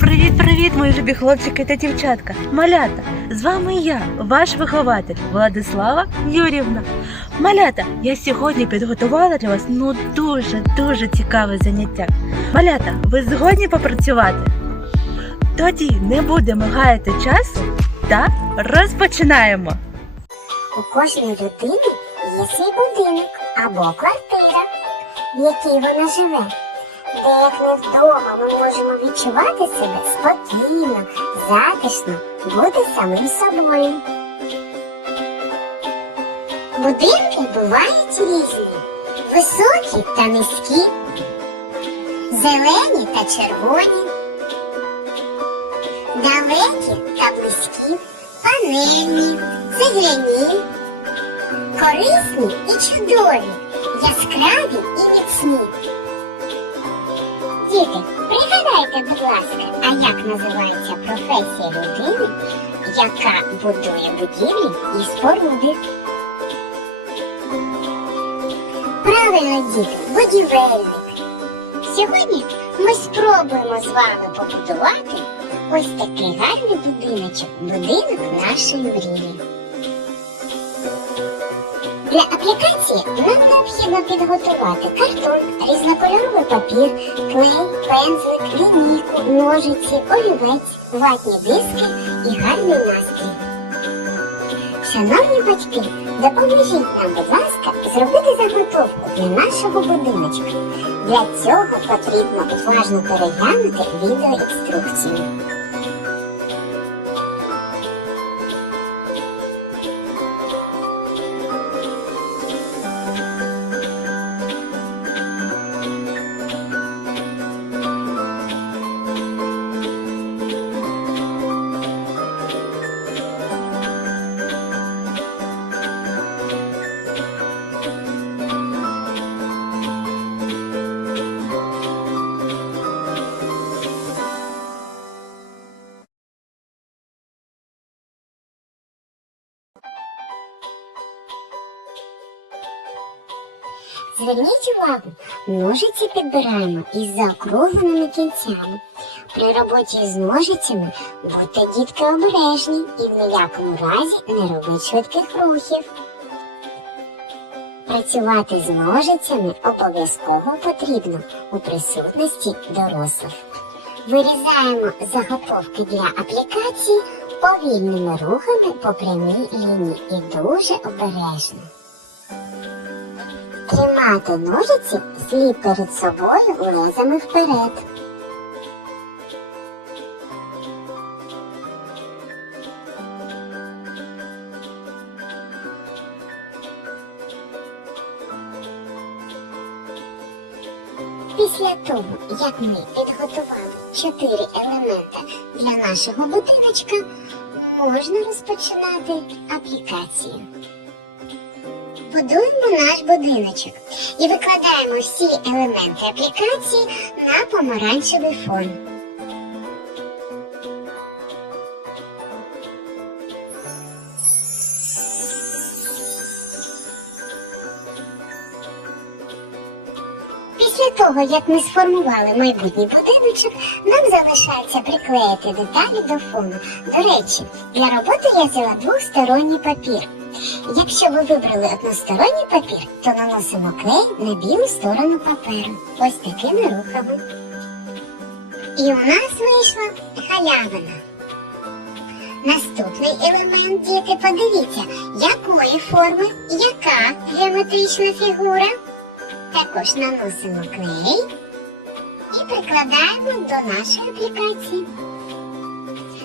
Привіт-привіт, мої любі хлопчики та дівчатка. Малята, з вами я, ваш вихователь Владислава Юрівна. Малята, я сьогодні підготувала для вас ну дуже дуже цікаве заняття. Малята, ви згодні попрацювати? Тоді не будемо гаяти часу та розпочинаємо. У кожної людини є свій будинок або квартира, в якій вона живе. Де як не вдома ми можемо відчувати себе спокійно, затишно, бути самим собою. Будинки бувають різні, високі та низькі, зелені та червоні, далекі та близькі, панельні, цегляні, корисні і чудові, яскраві і міцні. Діти, пригадайте, будь ласка, а як називається професія людини, яка будує будівлі і споруди? Правильно, діти, будівельник. Сьогодні ми спробуємо з вами побудувати ось такий гарний будиночок, будинок нашої мрії. Для аплікації нам необхідно підготувати картон, різнокольоровий папір, клей, пензлик, лінійку, ножиці, олівець, ватні диски і гарний настрій. Шановні батьки, допоможіть нам, будь ласка, зробити заготовку для нашого будиночка. Для цього потрібно уважно переглянути відеоінструкцію. Зверніть увагу, ножиці підбираємо із заокругленими кінцями. При роботі з ножицями будьте дітки обережні і в ніякому разі не робіть швидких рухів. Працювати з ножицями обов'язково потрібно у присутності дорослих. Вирізаємо заготовки для аплікації повільними рухами по прямій лінії і дуже обережно. Тримати ножиці злі перед собою лезами вперед. Після того, як ми підготували чотири елемента для нашого будиночка, можна розпочинати аплікацію. Будуємо наш будиночок і викладаємо всі елементи аплікації на помаранчевий фон. Після того, як ми сформували майбутній будиночок, нам залишається приклеїти деталі до фону. До речі, для роботи я взяла двосторонній папір. Якщо ви вибрали односторонній папір, то наносимо клей на білу сторону паперу. Ось такими рухами. І у нас вийшла галявина. Наступний елемент, діти, подивіться, якої форми, яка геометрична фігура. Також наносимо клей і прикладаємо до нашої аплікації.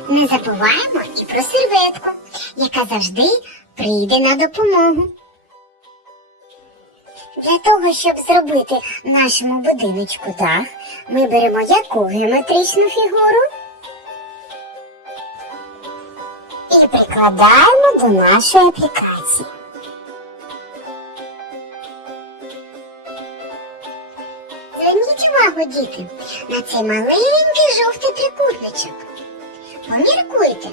Не забуваємо і про серветку, яка завжди прийде на допомогу. Для того, щоб зробити нашому будиночку дах, ми беремо яку геометричну фігуру і прикладаємо до нашої аплікації. Зверніть увагу, діти, на цей маленький жовтий трикутничок. Поміркуйте,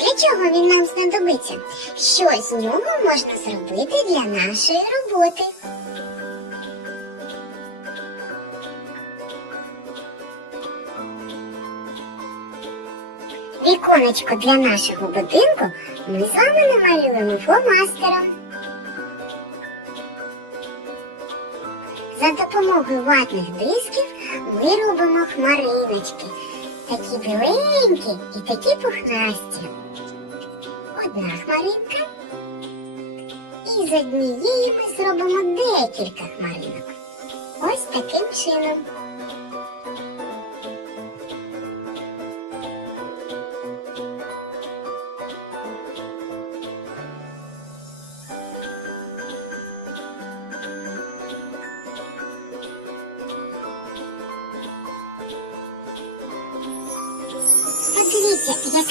для чого він нам знадобиться? Що з нього можна зробити для нашої роботи? віконечко для нашого будинку ми з вами намалюємо фломастером. За допомогою ватних дисків ми робимо хмариночки. Такі біленькі і такі пухнасті. Хмаринка. І з однієї ми зробимо декілька хмаринок. Ось таким чином.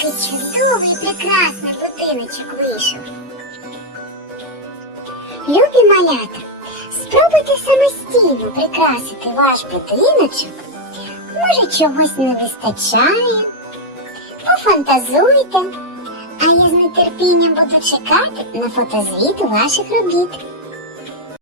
Який чудовий прекрасний будиночок вийшов. Любі малята, спробуйте самостійно прикрасити ваш будиночок. Може, чогось не вистачає. Пофантазуйте, а я з нетерпінням буду чекати на фотозвіт ваших робіт.